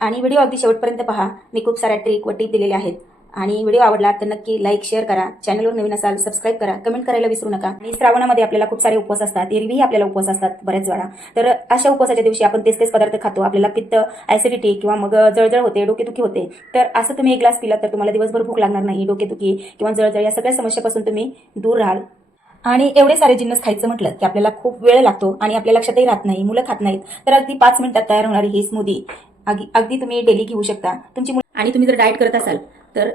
आणि व्हिडिओ अगदी शेवटपर्यंत पहा. मी खूप साऱ्या ट्रिक व टीप दिलेल्या आहेत. आणि व्हिडिओ आवडला तर नक्की लाईक शेअर करा. चॅनलवर नवीन असाल सबस्क्राईब करा. कमेंट करायला विसरू नका. आणि श्रावणामध्ये आपल्याला खूप सारे उपवास असतात. एरवीही आपल्याला उपवास असतात बऱ्याच वेळा. तर अशा उपवासाच्या दिवशी आपण तेच तेच पदार्थ खातो. आपल्याला पित्त ऍसिडिटी किंवा मग जळजळ होते डोकेदुखी होते. तर असं तुम्ही एक ग्लास पिला तर तुम्हाला दिवसभर भूक लागणार नाही डोकेदुखी किंवा जळजळ या सगळ्या समस्यापासून तुम्ही दूर राहाल. आणि एवढे सारे जिन्नस खायचं म्हटलं की आपल्याला खूप वेळ लागतो आणि आपल्या लक्षातही राहत नाही मुलं खात नाहीत. तर अगदी पाच मिनिटात तयार होणारी ही स्मूदी अगदी अगदी तुम्ही डेली घेऊ शकता. तुमची आणि तुम्ही जर डाएट करत असाल तर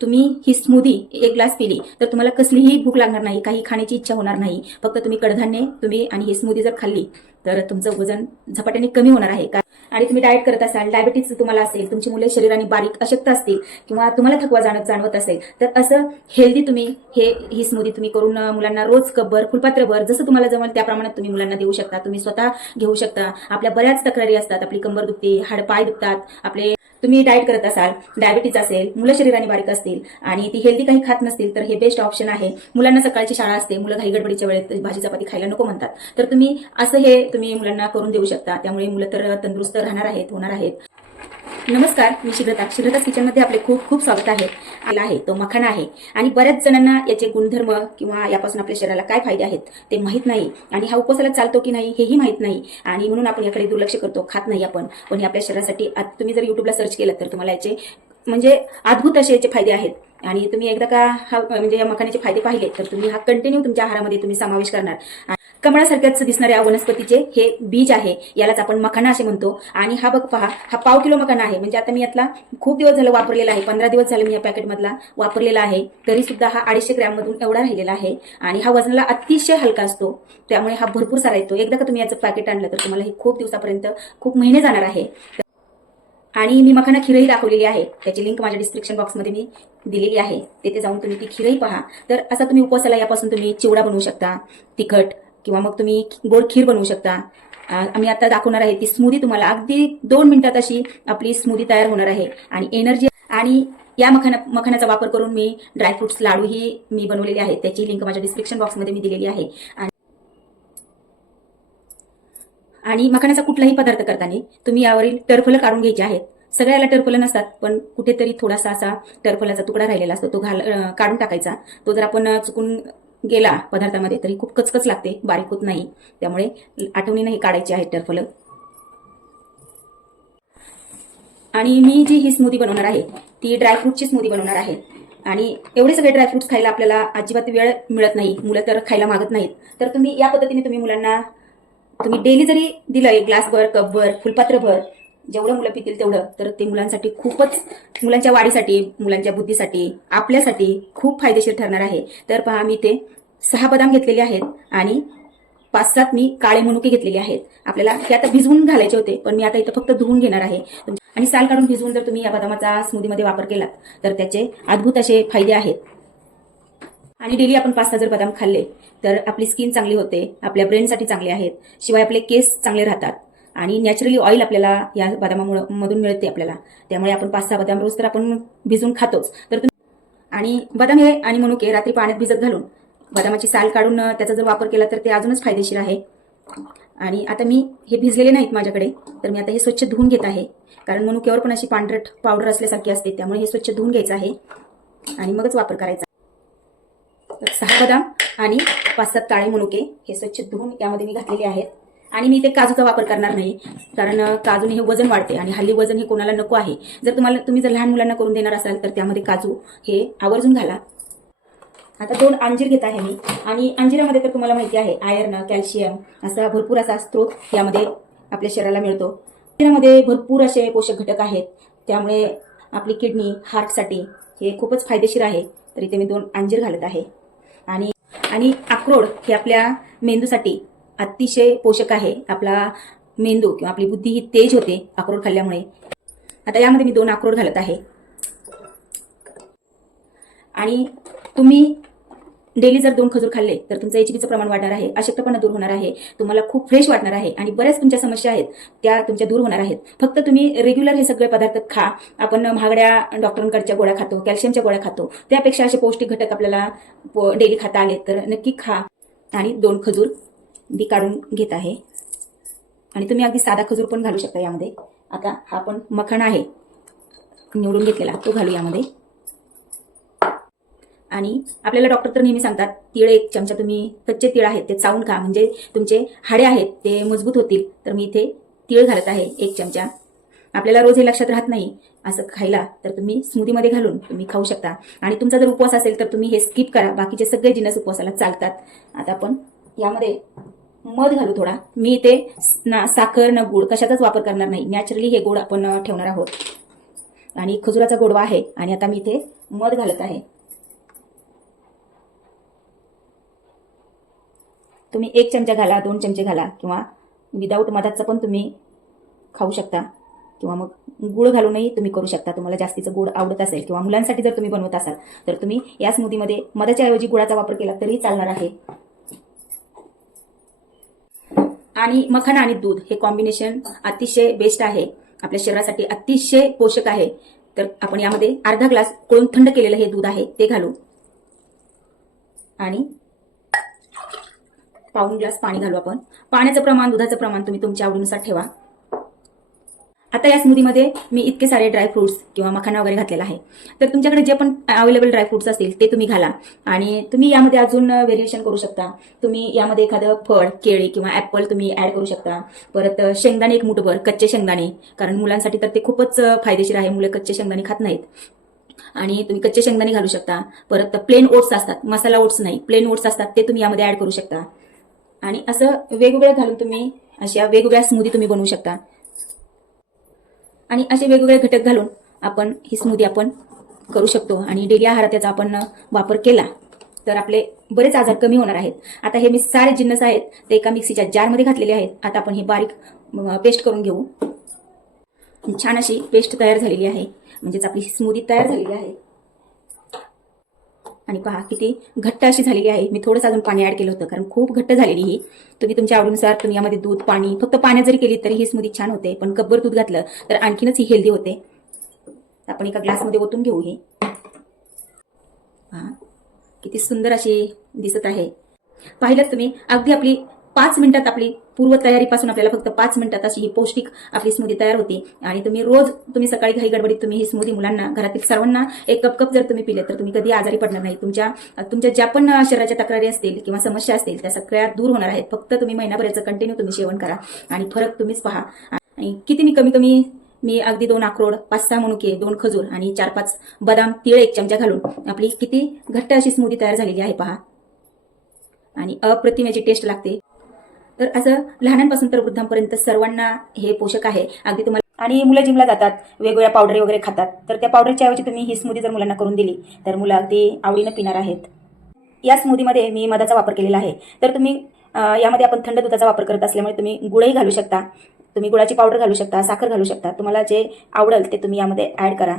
तुम्ही ही स्मूदी एक ग्लास पिली तर तुम्हाला कसलीही भूक लागणार नाही काही खाण्याची इच्छा होणार नाही. फक्त तुम्ही कडधान्य तुम्ही आणि ही स्मूदी जर खाल्ली तर तुमचं वजन झपाट्याने कमी होणार आहे. का आणि तुम्ही डाएट करत असाल डायबिटीज तुम्हाला असेल तुमची मुले शरीराने बारीक अशक्त असतील किंवा तुम्हाला थकवा जाणत जाणवत असेल तर असं हेल्दी तुम्ही हे ही स्मूदी तुम्ही करून मुलांना रोज कपभर फुलपात्रभर जसं तुम्हाला जमल त्या प्रमाणात तुम्ही मुलांना देऊ शकता. तुम्ही स्वतः घेऊ शकता. आपल्या बऱ्याच तक्रारी असतात. आपली कंबर दुखते हाडपाय दुखतात. आपले तुम्ही डाएट करत असाल डायबिटीज असेल मुलं शरीराने बारीक असतील आणि ती हेल्दी काही खात नसतील तर हे बेस्ट ऑप्शन आहे. मुलांना सकाळची शाळा असते मुलं घाई गडबडीच्या वेळेत भाजी चपाती खायला नको म्हणतात. तर तुम्ही असं हे तुम्ही मुलांना करून देऊ शकता. त्यामुळे मुलं तर तंदुरुस्त राहणार आहेत होणार आहेत. नमस्कार मी शिग्रता. शिग्रताच किचनमध्ये आपले खूप खूप स्वागत आहे. आला आहे तो मखाना आहे. आणि बऱ्याच जणांना याचे गुणधर्म किंवा यापासून आपल्या शरीराला काय फायदे आहेत ते माहीत नाही. आणि हा उपवासाला चालतो की नाही हेही माहीत नाही. आणि म्हणून आपण याकडे दुर्लक्ष करतो. खात नाही आपण. पण हे आपल्या शरीरासाठी तुम्ही जर युट्यूबला सर्च केलं तर तुम्हाला याचे म्हणजे अद्भुत असे याचे फायदे आहेत. आणि तुम्ही एकदा का हा म्हणजे या मखाण्याचे फायदे पाहिले तर तुम्ही हा कंटिन्यू तुमच्या आहारामध्ये तुम्ही समावेश करणार. कमळासारख्याच दिसणाऱ्या वनस्पतीचे हे बीज आहे यालाच आपण मखाना असे म्हणतो. आणि हा बघ पहा हा पाव किलो मखाना आहे. म्हणजे आता मी यातला खूप दिवस झालं वापरलेला आहे पंधरा दिवस झालं मी या पॅकेटमधला वापरलेला आहे. तरी सुद्धा हा अडीचशे ग्रॅममधून एवढा राहिलेला आहे. आणि हा वजनाला अतिशय हलका असतो. त्यामुळे हा भरपूर सारा येतो. एकदा का तुम्ही याचं पॅकेट आणलं तर तुम्हाला हे खूप दिवसापर्यंत खूप महिने जाणार आहे. आणि मी मखाना खीरही दाखवलेली आहे. त्याची लिंक माझ्या डिस्क्रिप्शन बॉक्समध्ये मी दिलेली आहे. तेथे जाऊन तुम्ही ती खीरही पहा. तर असा तुम्ही उपवासाला यापासून तुम्ही चिवडा बनवू शकता तिखट किंवा मग तुम्ही गोड खीर बनवू शकता. आम्ही आता दाखवणार आहे ती स्मूदी तुम्हाला अगदी दोन मिनिटात अशी आपली स्मूदी तयार होणार आहे. आणि एनर्जी आणि या मखाना मखानाचा वापर करून मी ड्रायफ्रुट्स लाडूही मी बनवलेले आहेत. त्याची लिंक माझ्या डिस्क्रिप्शन बॉक्समध्ये मी दिलेली आहे. आणि आणि मखाण्याचा कुठलाही पदार्थ करताना तुम्ही यावरील टरफलं काढून घ्यायचे आहेत. सगळ्याला टरफलं नसतात पण कुठेतरी थोडासा असा टरफलाचा तुकडा राहिलेला असतो तो घाल काढून टाकायचा. तो जर आपण चुकून गेला पदार्थामध्ये तरी खूप कचकच लागते बारीक होत नाही. त्यामुळे आठवणीनं हे काढायचे आहेत टर्फलं. आणि मी जी ही स्मूदी बनवणार आहे ती ड्रायफ्रूटची स्मूदी बनवणार आहे. आणि एवढे सगळे ड्रायफ्रुट्स खायला आपल्याला अजिबात वेळ मिळत नाही मुलं तर खायला मागत नाहीत. तर तुम्ही या पद्धतीने तुम्ही मुलांना तुम्ही डेली जरी दिलं एक ग्लासभर कपभर फुलपात्रभर जेवढं मुलं पितील तेवढं. तर ते मुलांसाठी खूपच मुलांच्या वाढीसाठी मुलांच्या बुद्धीसाठी आपल्यासाठी खूप फायदेशीर ठरणार आहे. तर पहा मी ते सहा बदाम घेतलेले आहेत आणि पाच सात मी काळे मनुके घेतलेले आहेत. आपल्याला हे आता भिजवून घालायचे होते पण मी आता इथं फक्त धुवून घेणार आहे. आणि साल काढून भिजवून जर तुम्ही या बदामाचा स्मूदीमध्ये वापर केलात तर त्याचे अद्भुत असे फायदे आहेत. आणि डेली आपण पाच सहा जर बदाम खाल्ले तर आपली स्किन चांगली होते आपल्या ब्रेनसाठी चांगले आहेत. शिवाय आपले केस चांगले राहतात. आणि नॅचरली ऑइल आपल्याला या बदामामुळं मधून मिळते आपल्याला. त्यामुळे आपण पाच सहा बदाम रोज तर आपण भिजून खातोच. तर आणि बदाम हे आणि मनुके रात्री पाण्यात भिजत घालून बदामाची साल काढून त्याचा जर वापर केला तर ते अजूनच फायदेशीर आहे. आणि आता मी हे भिजलेले नाहीत माझ्याकडे तर मी आता हे स्वच्छ धुवून घेत आहे. कारण मनुक्यावर पण अशी पांढरट पावडर असल्यासारखी असते त्यामुळे हे स्वच्छ धुवून घ्यायचं आहे. आणि मगच वापर करायचा. सहा बदाम आणि पाच सात काळे मनुके हे स्वच्छ धुवून यामध्ये मी घातलेले आहेत. आणि मी इथे काजूचा वापर करणार नाही कारण काजूने हे वजन वाढते आणि हल्ली वजन हे कोणाला नको आहे. जर तुम्हाला तुम्ही जर लहान मुलांना करून देणार असाल तर त्यामध्ये काजू हे आवर्जून घाला. आता दोन अंजीर घेत आहे मी. आणि अंजिरामध्ये तर तुम्हाला माहिती आहे आयर्न कॅल्शियम असा भरपूर असा स्त्रोत यामध्ये आपल्या शरीराला मिळतो. अंजिरामध्ये भरपूर असे पोषक घटक आहेत. त्यामुळे आपली किडनी हार्टसाठी हे खूपच फायदेशीर आहे. तर इथे मी दोन अंजीर घालत आहे. आणि आणि अक्रोड हे आपल्या मेंदूसाठी अतिशय पोषक आहे. आपला मेंदू किंवा आपली बुद्धी ही तेज होते अक्रोड खाल्ल्यामुळे. आता यामध्ये मी दोन अक्रोड घालत आहे. आणि तुम्ही डेली जर दोन खजूर खाल्ले तर तुमचं एचबीचं प्रमाण वाढणार आहे अशक्तपणा दूर होणार आहे तुम्हाला खूप फ्रेश वाटणार आहे आणि बऱ्याच तुमच्या समस्या आहेत त्या तुमच्या दूर होणार आहेत. फक्त तुम्ही रेग्युलर हे सगळे पदार्थ खा. आपण महागड्या डॉक्टरांकडच्या गोळ्या खातो कॅल्शियमच्या गोळ्या खातो. त्यापेक्षा असे पौष्टिक घटक आपल्याला डेली खाता आले तर नक्की खा. आणि दोन खजूर बी काढून घेत आहे. आणि तुम्ही अगदी साधा खजूर पण घालू शकता यामध्ये. आता हा पण मखाना आहे. निवडून घेतलेला तो घालू यामध्ये. आणि आपल्याला डॉक्टर तर नेहमी सांगतात तिळ एक चमचा तुम्ही कच्चे तिळ आहेत ते चावून खा. म्हणजे तुमचे हाडे आहेत ते मजबूत होतील. तर मी इथे तिळ घालत आहे एक चमचा. आपल्याला रोज हे लक्षात राहत नाही असं खायला. तर तुम्ही स्मूदीमध्ये घालून तुम्ही खाऊ शकता. आणि तुमचा जर उपवास असेल तर तुम्ही हे स्किप करा. बाकीचे सगळे जिन्नस उपवासाला चालतात. आता आपण यामध्ये मध घालू थोडा. मी इथे ना साखर ना गूळ कशाचाच वापर करणार नाही. नॅचरली हे गोड आपण ठेवणार आहोत. आणि खजुराचा गोडवा आहे आणि आता मी इथे मध घालत आहे. तुम्ही एक चमचा घाला दोन चमचे घाला किंवा विदाऊट मधाचं पण तुम्ही खाऊ शकता. किंवा मग गुळ घालूनही तुम्ही करू शकता. तुम्हाला जास्तीचं गुळ आवडत असेल किंवा मुलांसाठी जर तुम्ही बनवत असाल तर तुम्ही या स्मूदीमध्ये मधाच्या ऐवजी गुळाचा वापर केला तरीही चालणार आहे. आणि मखाना आणि दूध हे कॉम्बिनेशन अतिशय बेस्ट आहे. आपल्या शरीरासाठी अतिशय पोषक आहे. तर आपण यामध्ये अर्धा ग्लास कोळून थंड केलेलं हे दूध आहे ते घालू. आणि पाऊन ग्लास पाणी घालू आपण. पाण्याचं प्रमाण दुधाचं प्रमाण तुम्ही तुमच्या आवडीनुसार ठेवा. आता या स्मूदीमध्ये मी इतके सारे ड्रायफ्रुट्स किंवा मखाना वगैरे घातलेला आहे. तर तुमच्याकडे जे पण अवेलेबल ड्रायफ्रुट्स असतील ते तुम्ही घाला. आणि तुम्ही यामध्ये अजून व्हेरिएशन करू शकता. तुम्ही यामध्ये एखादं फळ केळी किंवा ऍपल तुम्ही ऍड करू शकता. परत शेंगदाणे एक मुठभर कच्चे शेंगदाणे. कारण मुलांसाठी तर ते खूपच फायदेशीर आहे. मुले कच्चे शेंगदाणे खात नाहीत. आणि तुम्ही कच्चे शेंगदाणे घालू शकता. परत प्लेन ओट्स असतात. मसाला ओट्स नाही. प्लेन ओट्स असतात. ते तुम्ही यामध्ये ऍड करू शकता. आणि असं वेगवेगळं घालून तुम्ही अशा वेगवेगळ्या स्मूदी तुम्ही बनवू शकता. आणि असे वेगवेगळे घटक घालून आपण ही स्मूदी आपण करू शकतो. आणि डेली आहारात त्याचा आपण वापर केला तर आपले बरेच आजार कमी होणार आहेत. आता हे मी सारे जिन्नस आहेत ते एका मिक्सीच्या जारमध्ये घातलेले आहेत. आता आपण ही बारीक पेस्ट करून घेऊ. छान अशी पेस्ट तयार झालेली आहे. म्हणजेच आपली स्मूदी तयार झालेली आहे. आणि पहा किती घट्ट अशी झालेली आहे. मी थोडंसं अजून पाणी ऍड केलं होतं कारण खूप घट्ट झालेली ही. तुम्ही तुमच्या आवडीनुसार तुम्ही यामध्ये दूध पाणी फक्त पाण्यात जरी केली तरी ही स्मूदी छान होते पण गब्बर दूध घातलं तर आणखीनच ही हेल्दी होते. आपण एका ग्लासमध्ये ओतून घेऊ हे. किती सुंदर अशी दिसत आहे. पाहिलंच तुम्ही. अगदी आपली पाच मिनिटात आपली पूर्व तयारीपासून आपल्याला फक्त पाच मिनिटात अशी ही पौष्टिक आपली स्मूदी तयार होते. आणि तुम्ही रोज तुम्ही सकाळी घाई गडबडीत तुम्ही ही स्मूदी मुलांना घरातील सर्वांना एक कप कप जर तुम्ही पिले तर तुम्ही कधी आजारी पडणार नाही. तुमच्या तुमच्या ज्या पण शरीराच्या तक्रारी असतील किंवा समस्या असतील त्या सगळ्या दूर होणार आहेत. फक्त तुम्ही महिनाभराचं कंटिन्यू तुम्ही सेवन करा आणि फरक तुम्हीच पहा. आणि किती मी कमी कमी मी अगदी दोन अक्रोड पाच सहा मनुके दोन खजूर आणि चार पाच बदाम तिळ एक चमचा घालून आपली किती घट्ट अशी स्मूदी तयार झालेली आहे पहा. आणि अप्रतिम याची टेस्ट लागते. तर असं लहानांपासून तर वृद्धांपर्यंत सर्वांना हे पोषक आहे. अगदी तुम्हाला आणि मुलं जिमला जातात वेगवेगळ्या पावडरी वगैरे खातात. तर त्या पावडरच्या ऐवजी तुम्ही ही स्मूदी जर मुलांना करून दिली तर मुलं अगदी आवडीनं पिणार आहेत. या स्मूदीमध्ये मी मधाचा वापर केलेला आहे. तर तुम्ही यामध्ये आपण थंड दुधाचा वापर करत असल्यामुळे तुम्ही गुळही घालू शकता. तुम्ही गुळाची पावडर घालू शकता साखर घालू शकता. तुम्हाला जे आवडेल ते तुम्ही यामध्ये ॲड करा.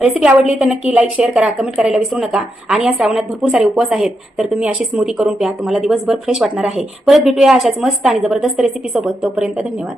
रेसिपी आवडली तर नक्की लाईक शेअर करा कमेंट करायला विसरू नका. आणि या श्रावणात भरपूर सारे उपवास आहेत तर तुम्ही अशी स्मूदी करून प्या. तुम्हाला दिवसभर फ्रेश वाटणार आहे. परत भेटूया अशाच मस्त आणि जबरदस्त रेसिपीसोबत तोपर्यंत धन्यवाद.